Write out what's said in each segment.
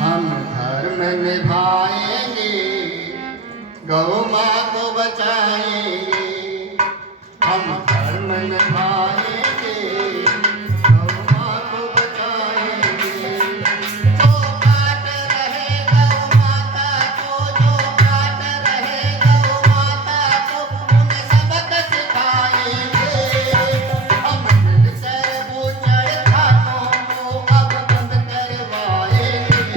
हम धर्म निभाएंगे, गौ माँ को बचाएंगे। हम धर्म निभाएंगे, गौ माँ को बचाएंगे। जो काट रहे गौ माता को, जो काट रहे गौ माता को, उन्हें सबक सिखाएंगे। हम मिलकर बूचड़ खानों को अब बंद करवाएंगे।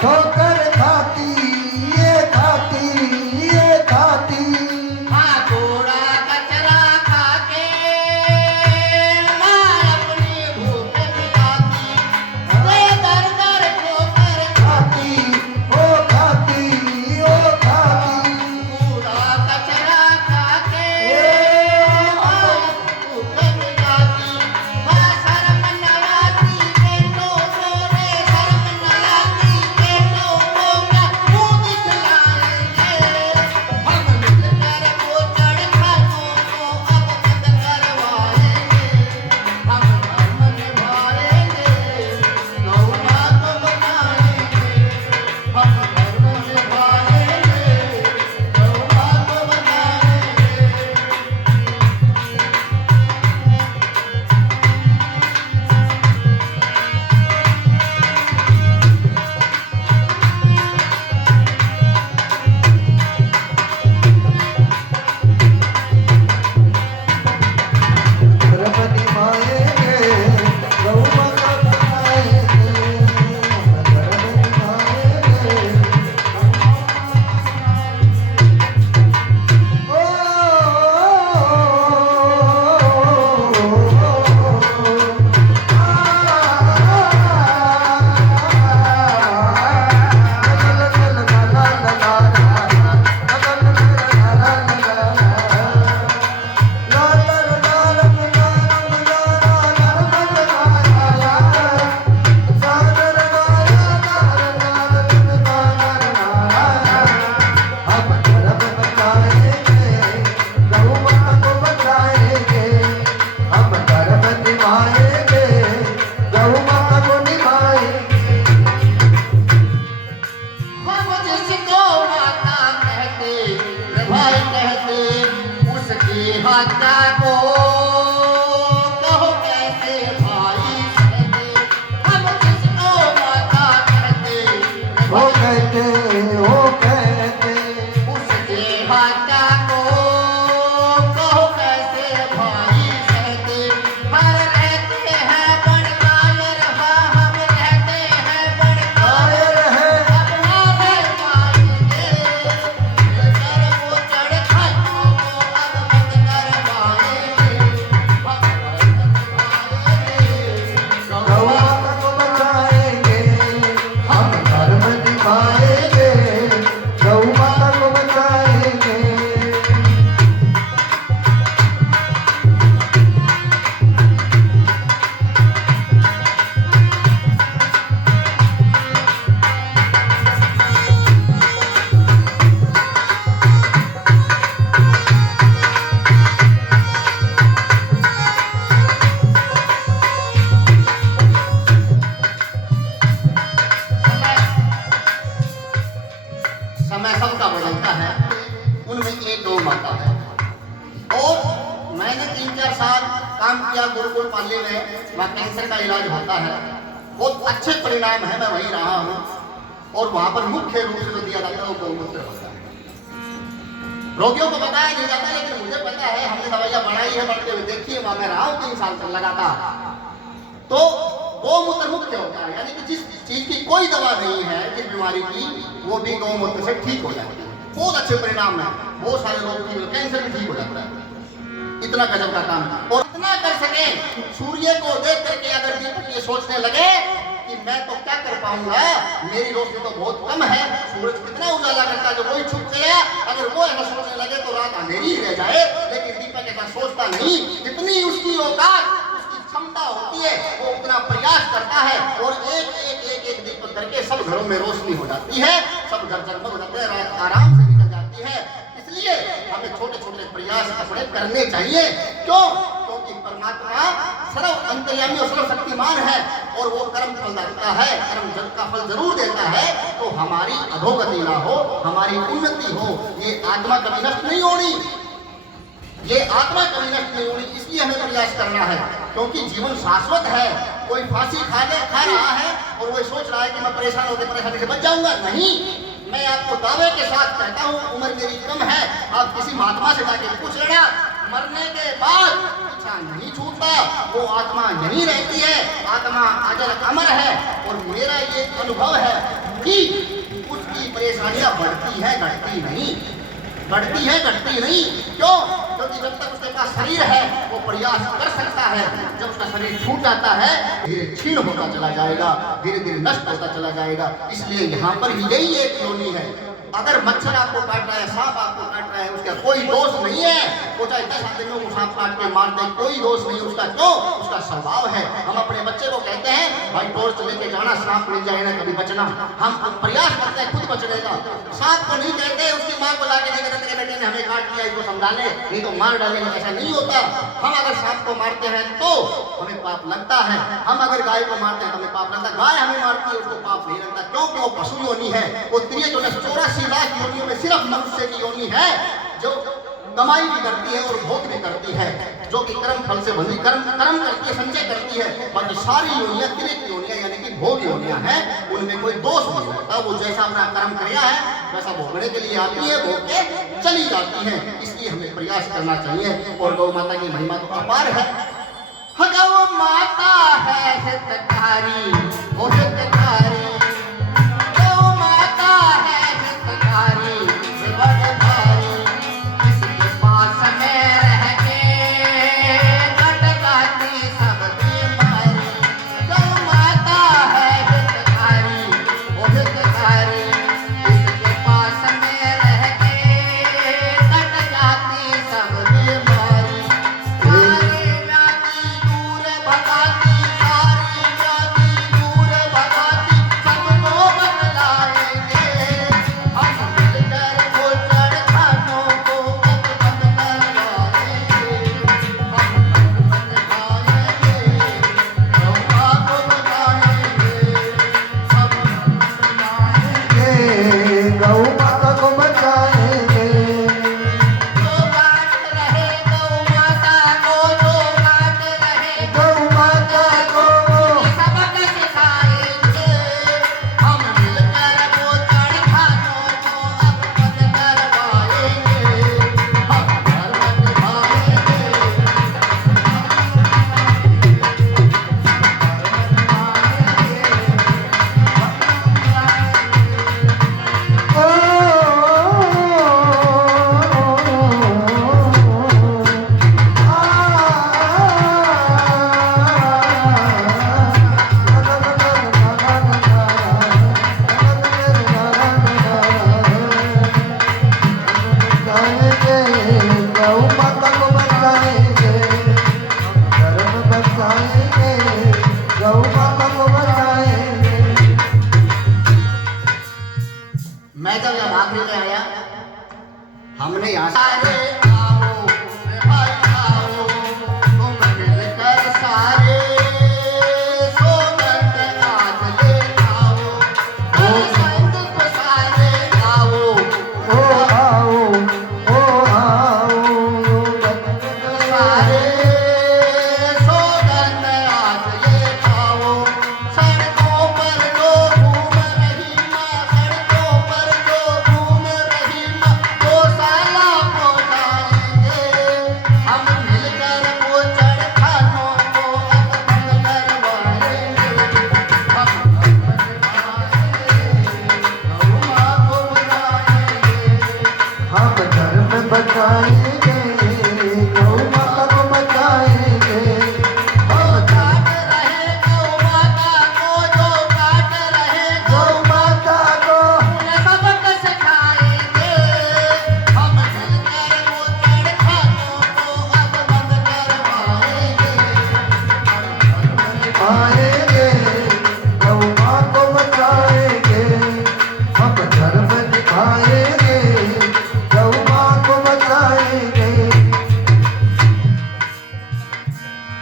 ठोकर खाती ये खाती ये खाती। हाँ कूड़ा कचरा खाके माँ अपनी भूख मिटाती। वे दर दर ठोकर खाती ओ खाती ओ खाती। कूड़ा कचरा खाके माँ भूख मिटाती। हाँ शर्म न आती बेटों को रे, शर्म न आती बेटों को, क्या मुँह दिखलाएंगे। हम मिलकर बूचड़ खानों को अब बंद करवाएंगे। हम धर्म निभाएंगे, गौ माँ को बचाएंगे। हम धर्म निभाएंगे, गौ माँ को बचाएंगे। धर्म निभाएंगे, गौ माता बचाएंगे। धर्म निभाएंगे। हम धर्म बचाएंगे, गौ माता को बचाएंगे। हम धर्म निभाएंगे, गौ माता को निभाएंगे। हम जिसको माता कहते, भाई कहते, उसकी हत्या को कहो कैसे भाई सहते। हम जिसको माता कहते, वो कहते उसकी हत्या को कहो कैसे भाई सहते। हर रहते हैं बड़कायर, हाँ हम रहते हैं बड़कायर। रहे अपना घर माएंगे, लेकर बूचड़ खानों को अब बंद करवाएंगे। हम धर्म निभाएंगे, गौ गौ माता को बचाएंगे। हम धर्म निभाएंगे, गौ माता को बचाएंगे। समय सबका बदलता है, उनमें एक गौ माता है। और मैंने 3-4 साल काम किया गुरुकुल पाली में, वहाँ कैंसर का इलाज होता है। बहुत अच्छे परिणाम है, मैं वहीं रहा हूँ। और वहाँ पर मुख्य रूप से जो दिया जाता है वो गौमूत्र होता है। रोगियों को बताया नहीं जाता, लेकिन मुझे पता है, हमने दवाइयां बढ़ाई है, बढ़ते हुए देखिए, वहां मैं रहा हूं 3 साल तक लगातार। तो गौमूत्र मुख्य होता है, यानी कि जिस चीज की कोई दवा नहीं है, जिस बीमारी की, वो भी गौमूत्र से ठीक हो जाती है। बहुत अच्छे परिणाम है, बहुत सारे लोग की कैंसर भी ठीक हो जाता है। इतना गजब का काम है। और इतना कर सके, सूर्य को देख करके अगर दीपक ये सोचने लगे कि मैं तो क्या कर पाऊंगा, मेरी रोशनी तो बहुत कम है, सूरज कितना उजाला करता है, जब वही छुप गया, अगर वो ऐसा सोचने लगे तो रात अंधेरी ही रह जाए। लेकिन दीपक ऐसा सोचता नहीं, जितनी उसकी औकात, उसकी क्षमता होती है, वो उतना प्रयास करता है, और एक दीपक करके सब घरों में रोशनी हो जाती है, सब घर जगमग हो जाते हैं, रात आराम से निकल जाती है। इसलिए हमें छोटे छोटे प्रयास अपने करने चाहिए। क्यों? क्योंकि परमात्मा सर्व अंतर्यामी और सर्वशक्तिमान है, और वो कर्म फल देता है, कर्म जल का फल जरूर देता है। तो हमारी अधोगति ना हो, हमारी उन्नति हो, ये आत्मा कभी नष्ट नहीं होनी, ये आत्मा कभी नष्ट नहीं होनी। इसलिए हमें प्रयास करना है, क्योंकि जीवन शाश्वत है। कोई फांसी खा रहा है और वो सोच रहा है कि मैं परेशान होकर परेशानी से बच जाऊंगा, नहीं। मैं आपको दावे के साथ कहता हूँ, उम्र मेरी कम है, आप किसी महात्मा से जाके पूछ लेना, मरने के बाद इच्छा नहीं छूटता, वो आत्मा यहीं रहती है, आत्मा अजर अमर है। और मेरा ये अनुभव है कि उसकी परेशानियां बढ़ती है, घटती नहीं, बढ़ती है, घटती नहीं। क्यों? क्योंकि जब तक उसके पास शरीर है, वो प्रयास कर सकता है। जब उसका शरीर छूट जाता है, धीरे क्षीण होता चला जाएगा, धीरे धीरे नष्ट होता चला जाएगा। इसलिए यहाँ पर ही यही एक योनि है। अगर मच्छर आपको काट रहा है, सांप आपको काट रहा है, उसका कोई दोष नहीं है, वो चाहे 10 आदमियों को सांप काट के मार दे, कोई दोष नहीं उसका। क्यों? उसका स्वभाव है। हम अपने बच्चे को कहते हैं, भाई टॉर्च लेके जाना, सांप मिल जाए ना, कभी बचना। हम प्रयास करते हैं खुद बचने का, सांप को नहीं कहते, उसकी माँ को लाके नहीं कहते तेरे बेटे ने हमें काट दिया, इसको समझा ले, नहीं तो मार डालेंगे। ऐसा नहीं होता। हम अगर सांप को मारते हैं तो हमें पाप लगता है, हम अगर गाय को मारते हैं तो हमें पाप लगता है। गाय हमें मारती है, उसको पाप नहीं लगता। क्योंकि वो पशु योनि है, वो 84 लाख योनियों में सिर्फ मनुष्य की योनि है जो कमाई भी करती है और भोग भी करती है, जो कि कर्म फल से बंधी कर्म करती है, संचय करती है। बाकी सारी योनियां तिरिक योनियां यानी कि भोग योनियां हैं, उनमें कोई दोष नहीं लगता। वो जैसा अपना कर्म किया है वैसा भोगने के लिए आती है, भोग के चली जाती है। इसलिए हमें प्रयास करना चाहिए। और गौ माता की महिमा तो अपार है। गौ माता है हितकारी, वो हितकारी, मैं जब यहाँ भागने में आया, हमने यहाँ सारे आओ भाई आओ, तुम मिलकर सारे सोगंद आज ले आओ, संत सारे आओ, ओ आओ, ओ आओ, सारे सोगंद आज ले आओ। सड़कों पर जो घूम रही माँ, सड़कों पर जो घूम रही माँ, गौशाला बचाइए